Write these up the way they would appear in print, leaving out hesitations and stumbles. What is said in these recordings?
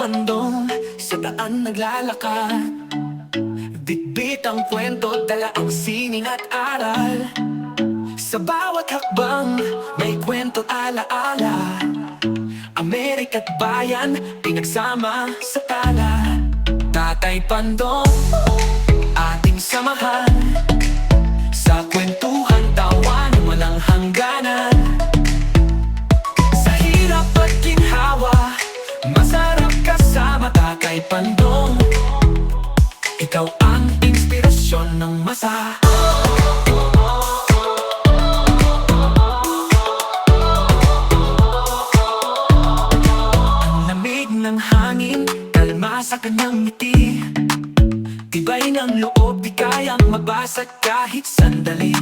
Pandong, sa daan naglalakad. Bitbit ang kwento, dala ang sining at aral. Sa bawat hakbang, may kwento't alaala. Amerika't bayan, pinagsama sa tala. Tatay Pandong, ating samahan. Sa kwentuhan, tawanan, walang hangganan. Sa hirap at ginhawa, masarap kasama Tatay Pandong. Ikaw ang inspirasyon ng masa. Ang lamig ng hangin, kalma sa kanyang ngiti. Tibay ng loob, di kayang mabasag kahit sandali.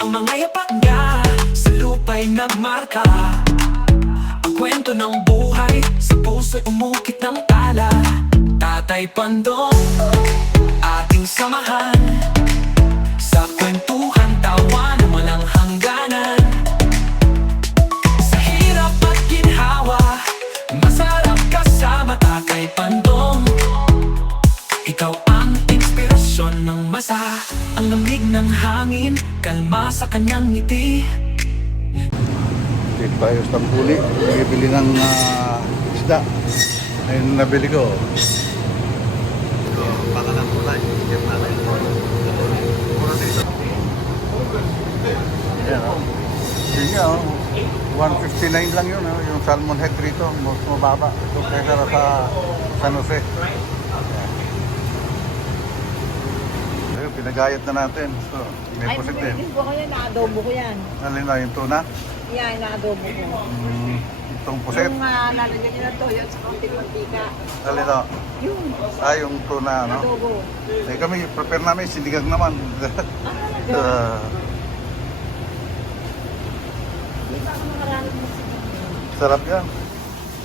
Ang mga yapak niya sa lupa'y nagmarka. Ang kwento ng buhay sa puso'y umukit ng tala. Tatay Pandong, ating samahan. Sa kwentuhan, tawanan, walang hangganan. Sa hirap at ginhawa, masarap kasama Tatay Pandong. Ikaw ang inspirasyon ng masa. Ang lamig ng hangin, kalma sa kanyang ngiti. Dito tayo sa Tambuli, bibili ng isda. Ayun nabili ko. Pangalan ko lang, hindi pa rin. Mura dito. Ayan o. Yun nga o. 159 lang yun, yung salmon head rito, mas mababa. Ito kaysa sa San Jose. Ayun, pinagayat na natin. Ito, may pusit din. Ay, ko yan, na-adobo ko yan. Alin na, yung tuna? Yan, na-adobo ko. Itong pusit? Yung lalagyan nyo ng toyo at sa konting mantika. Alin na? Yung Yung tuna, no? adobo. Eh kami, prepare namin, sinigang naman. Di ba ako maraming Sarap yan.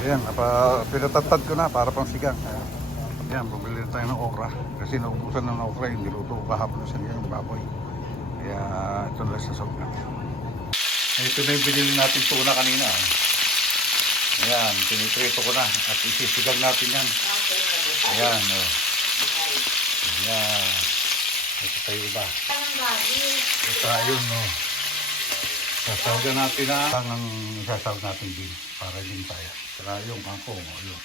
Ayan, pinatatad ko na para pang sigang. Ayan, bumili tayo ng okra. Kasi naubusan ng okra, hindi luto kahapon sa sinigang ng baboy. Kaya ito lang sa sob natin. Ito na yung binili natin tuna kanina. Ayan, piniprito ko na at isisigang natin yan. Ayan, o. Ayan. Ito tayo iba. Ito yun, o. Sasawgan natin na ang sasawag natin din para din tayo. Saka yung kangkong, o yun.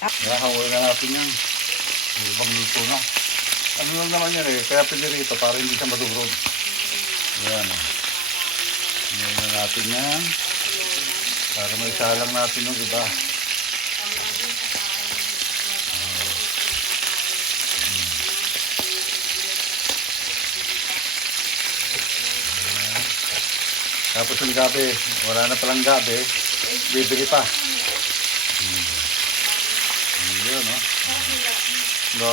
Nakahuli na natin yan. Yung ibang luto na. Ano lang naman yan eh, kaya pinirito para hindi siya madurog. Ayan, o. Ayan na natin yan. Para may salang natin yung iba. Tapos yung gabi, wala na palang gabi, bibili pa. Yun, no? No.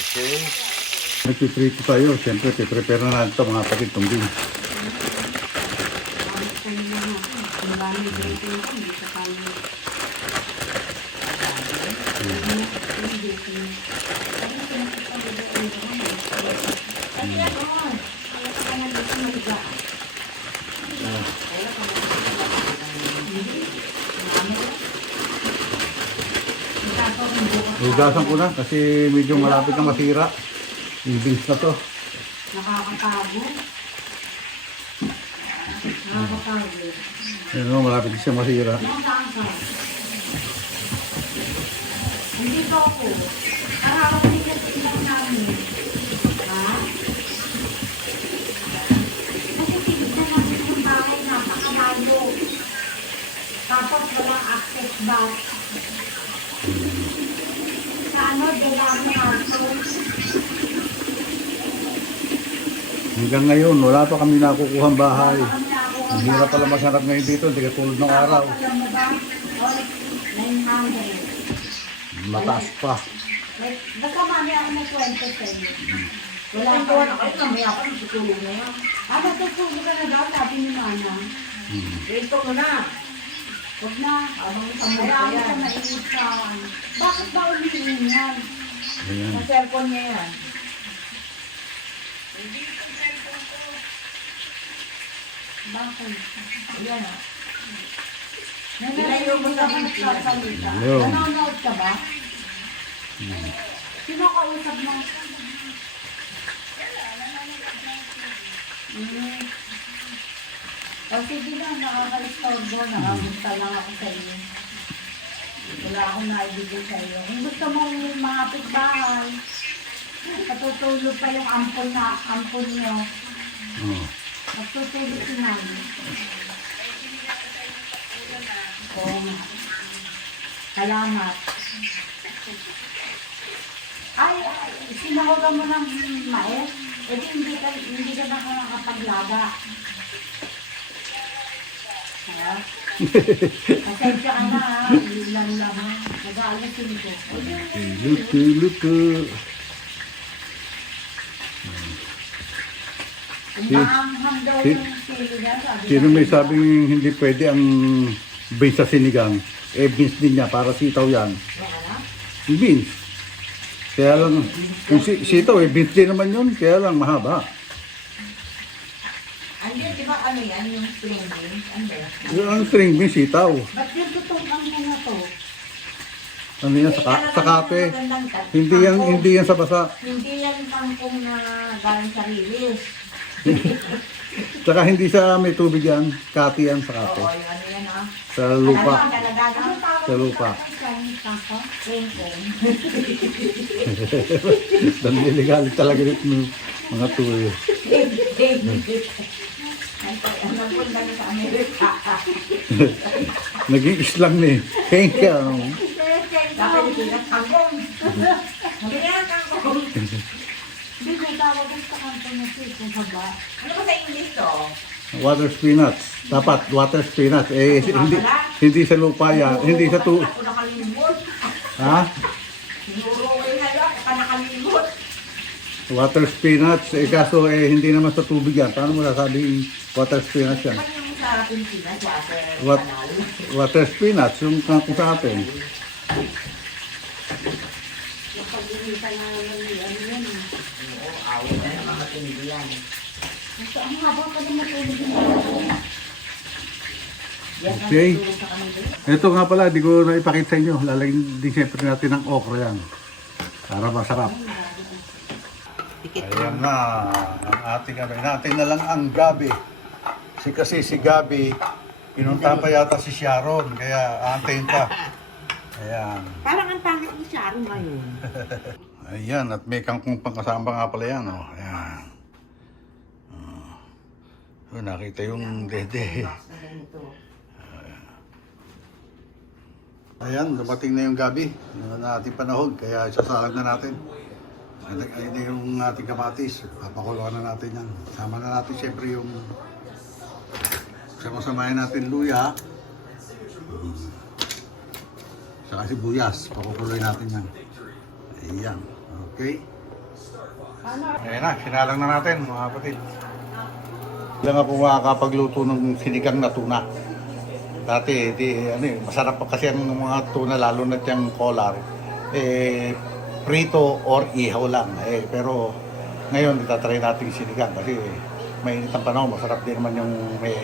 Okay. Nagpiprito tayo. Siyempre, piprepare na natin ito mga kapatid itong din. Hugasan ko na kasi medyo malapit na masira. Yung beans na to. nakakapagod. Nakakapagod. Yan o, malapit siya masira. Nandito ako. Nakakapagod na ilang namin. Ha? Kasi tignan namin yung bahay, napakalayo. Tapos walang access back. Sa ano, Delano Arto. Hanggang ngayon, wala pa kami nakukuhang bahay. Ang hirap pala masarap ngayon dito, hindi katulad ng araw. Alam mo ba? 900. Mataas pa. Basta mami ako may kwento sa inyo. Wala pa na kayo, mamaya ako natutulog na yan. Matutulog ka na daw, sabi ni Mana. Ito ko na. Huwag na. Hayaan mo sa mainitan. Bakit ba umiinom yan? Ayan. Sa cellphone niya yan. Bakit? Ayan ah. Nanayo mo na nagsasalita. Yun. Nanonood ka ba? Sino kausap mo? O sige lang, nakaka-istorbo. Nakamusta lang ako sa iyo. Wala akong naibigay sa iyo. Kung gusto mong makapit bahay, patutulog pa yung ampon nyo. Oh. Magtutulog si Nani. Oo nga. Salamat. Ay, sinawagan mo ng mais? Eh di hindi ka na ako nakapaglaba. Ha? Pasensya ka na ha. Ilang lang ha. Nag-aalasin ko. Luto. Kung maanghang daw yung sili niya, sabi Sino sa may akin, sabing hindi pwede ang beans sa sinigang? Eh, beans din niya, para sitaw yan. Baka na? Beans. Kaya lang, yung sitaw eh, beans din naman yun, kaya lang mahaba. Ano yun, di ba ano yan, yung spring beans? Ano ba yan? Yung string beans, sitaw. Ba't yung tutong ang na to? Ano yan, sa kape. Hindi yan sa basa. Hindi yan kangkong na galing sa rilis. Saka hindi sa may tubig yan, kati yan sa kape. Oo, yung ano yan ah. Sa lupa. Ano, talaga na? Ano tawag Sa lupa. Chinese ako? Kengkong. Nanliligalit talaga dito ng mga tuyo. Ano po dami sa Amerika? Naging islang ni Thank you. Sa Pilipinas, kangkong. Hindi yan, kangkong. Hindi ko tawag sa kanto na sito sa ba? Ano ba sa English to? Water spinach. Dapat water spinach. Eh, hindi sa lupa yan. Hindi sa tu... Ako nakalimot. Ha? Siguro kayo na lang, ako nakalimot. Water spinach. Eh, kaso eh, hindi naman sa tubig yan. Paano mo nasabing water spinach yan? Ano yung sa Pilipinas, water What? canal? Water spinach. Yung kung sa atin. Yung pag-inita na ano yan. Oo, awit na naman matindi yan. Ito, ang haba pa na matulog yung Yan ang Okay. tutulong sa kanila. Ito nga pala, di ko na ipakita sa inyo. Lalagyan din siyempre natin ng okra yan. Para masarap. Ayan na, ang ating ano. Natin na lang ang gabi. Kasi si Gabi, pinunta pa yata si Sharon. Kaya antayin pa. Ayan. Parang ang pangit ni Sharon ngayon. Ayan, at may kangkong pangkasama nga pala yan. Oh. Ayan. Oh, nakita yung dede. Ayan, dumating na yung gabi. Yun na ating panahon, kaya isasalag na natin. Ayun na yung ating kamatis. Papakuluan na natin yan. Sama na natin siyempre yung... Sama-samahin natin luya. Saka sibuyas. Pakukuloy natin yan. Ayan. Okay. Ayan na, sinalang na natin mga kapatid. Lang ako makakapagluto ng sinigang na tuna. Dati, masarap pa kasi ang mga tuna, lalo na yung collar. Prito or ihaw lang. Pero ngayon, itatry natin yung sinigang kasi mainit ang panahon. Masarap din naman yung may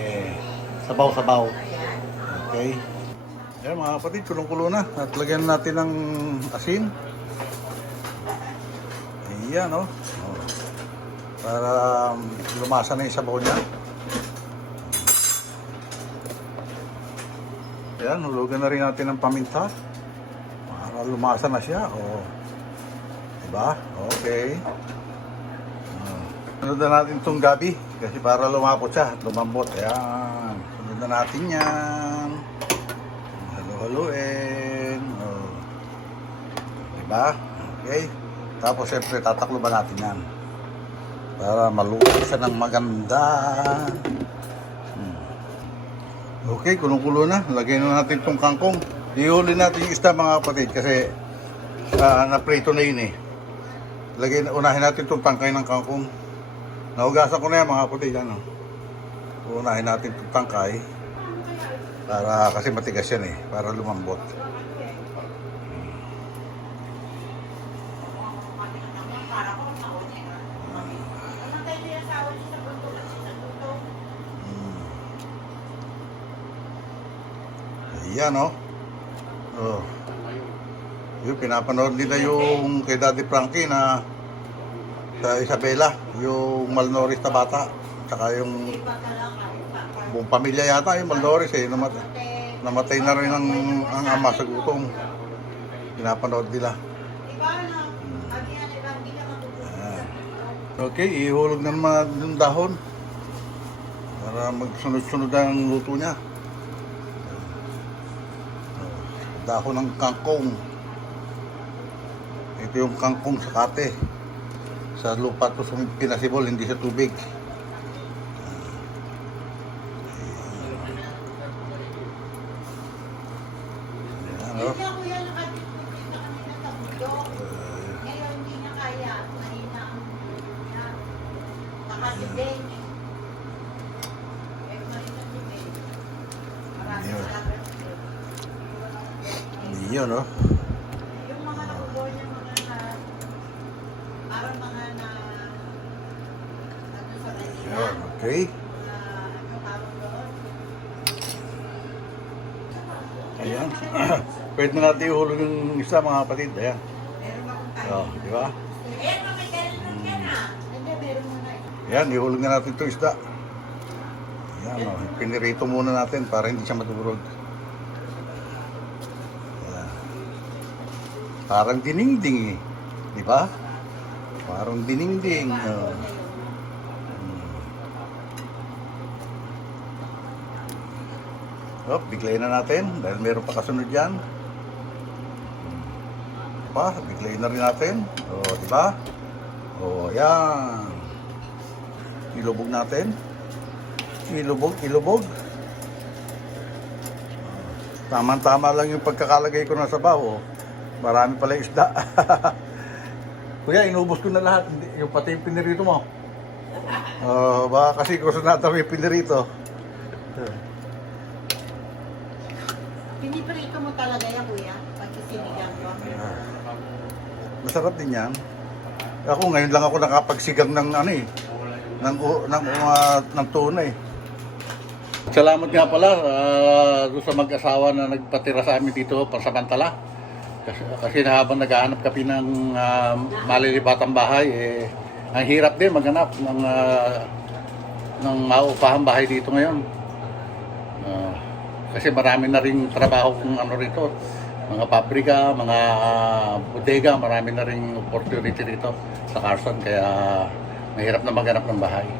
sabaw-sabaw. Okay. Ayan mga kapatid, kulong-kulo na. At lagyan natin ng asin. Ayan, oh. Para lumasa na yung sabaw niya. Ayan, hulugan na rin natin ng paminta. Para lumasa na siya. Oh. Diba? Okay. Sunod na natin itong gabi. Kasi para lumapot siya at lumambot. Ayan. Sunod na natin yan. Halo-haloin. Oh. Diba? Okay. Tapos siyempre tatakloban natin yan. Para maluto siya ng maganda. Okay, kulong-kulo na. Lagyan na natin itong kangkong. Ihuli natin yung isda mga kapatid kasi na-prito na yun eh. Unahin natin itong tangkay ng kangkong. Naugasan ko na yan mga kapatid. Ano? Unahin natin itong tangkay. Para, kasi matigas yan eh. Para lumambot. Ayan, oh. Oh. Yung pinapanood nila yung kay Daddy Frankie na sa Isabela, yung malnourished na bata. Tsaka yung buong pamilya yata, yung malnourished eh. Namatay na rin ang ama sa gutom. Pinapanood nila. Ayan. Okay, ihulog na naman yung dahon para magsunod-sunod ang luto niya. Dahon ng kangkong. Ito yung kangkong sa kate. Sa lupa to pinasibol, hindi sa tubig. Ayan, oh. Kuya, nakatipid na kami ng tabudok. Ngayon hindi na kaya. Mahina ang nakatipid. Yun, no? Yung mga nakukuha niya, parang mga na ano sa kanila. Yun, okay. Ano tawag doon? Ayan. Pwede na natin ihulog yung isa, mga kapatid. Ayan. Meron akong tayo. Oh, di ba? May ganun yan ah. Hindi, meron mo na. Ayan, ihulog na natin itong isda. Ayan, oh. Pinirito muna natin para hindi siya madurog. Ayan. Parang dininding eh. Di ba? Parang dininding. Oh. Oh, biglayin na natin dahil meron pa kasunod yan. Biglayin na rin natin. Oh, di ba? Oh, yan. Ilubog natin. Ilubog. Tama-tama lang yung pagkakalagay ko na sabaw. Oh. Marami pala yung isda. Kuya, inubos ko na lahat. Yung pati yung pinirito mo. Baka kasi gusto natin yung pinirito. Piniprito mo talaga yan, kuya? Pag sinigang ko. Masarap din yan. Ako ngayon lang ako nakapagsigang ng ano eh. Ng tuna eh. Salamat nga pala doon sa mag-asawa na nagpatira sa amin dito pansamantala. Kasi habang naghahanap kami ng malilibatang bahay, ang hirap din maghanap ng maupahang bahay dito ngayon. Kasi marami na ring trabaho kung ano rito. Mga pabrika, mga bodega, marami na ring opportunity rito sa Carson. Kaya mahirap na maghanap ng bahay.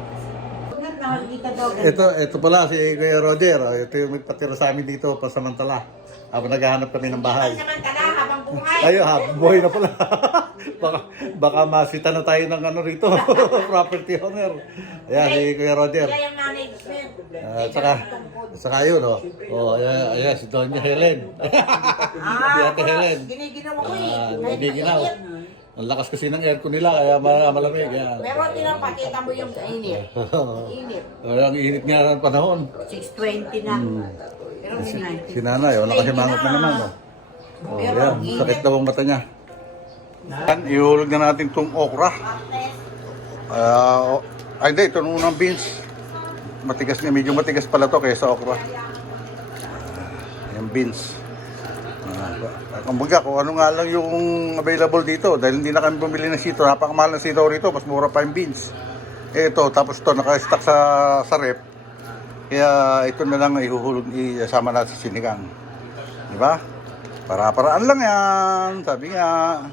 Ito pala si Kuya Roger. Ito yung magpatira sa amin dito pasamantala. Habang naghahanap kami ng bahay. Samantala, habang buhay. Ayun, buhay na pala. baka masita na tayo ng ano rito. Property owner. Ayan, si Kuya Roger. Kaya yung management. Saka yun, oh. Oh, ayan, si Doña Helen. Si Ate Helen. Giniginaw ko eh. Giniginaw. Ang lakas kasi ng aircon nila, kaya malamig. Yan. Pero tinapakita mo yung init. Init. Ang init nga ng panahon. 6:20 na. Pero Si nanay, wala kasi mangot na naman. Oh, yan, sakit daw ang mata niya. Yan, ihulog na natin itong okra. Hindi, ito nung unang beans. Matigas niya, medyo matigas pala to kaysa okra. Yung beans. Kumbaga, kung ano nga lang yung available dito. Dahil hindi na kami bumili ng sito. Napakamahal ng sito rito, mas mura pa yung beans. Ito, tapos ito, naka-stack sa rep. Kaya ito na lang ihuhulog, isama natin sa sinigang. Di ba? Para-paraan lang yan. Sabi nga.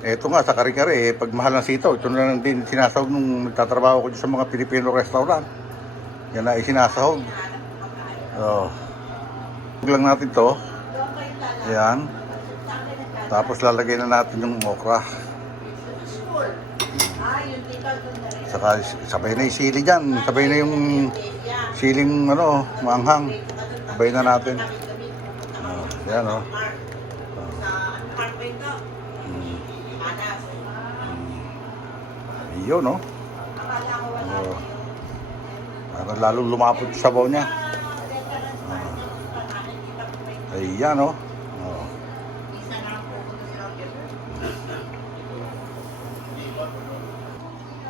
Ito nga, sa kare-kare, pag mahal ng sito, ito na lang din sinasahog nung nagtatrabaho ko sa mga Filipino restaurant. Yan na isinasahog. Oh. Huwag lang natin to. Ayan. Tapos lalagay na natin yung okra. Saka sabay na yung sili dyan. Sabay na yung siling maanghang. Sabay na natin. Ayan o. Iyon o. Para lalong lumapot yung sabaw niya. Ayan o.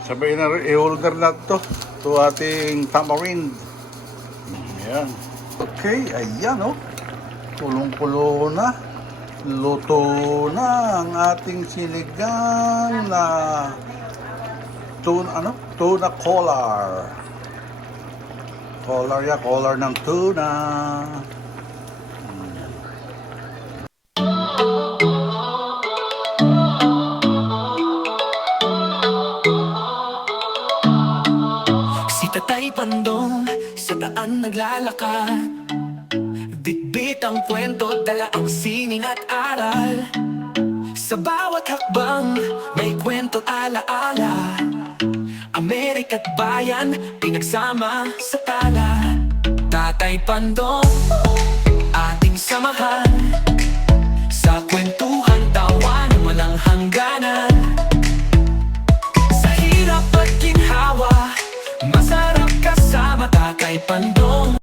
Sabay na rin, i-holder natin to ating tamarind. Ayan. Okay, ayan oh. Kulong-kulo na. Luto na ang ating sinigang na tuna collar. Collar ya, collar ng tuna. Si Tatay Pandong sa daan naglalakad, bitbit ang kwento, dala ang sining at aral. Sa bawat hakbang may kwento alaala, Amerika't bayan pinagsama sa tala. Tatay Pandong, ating samahan,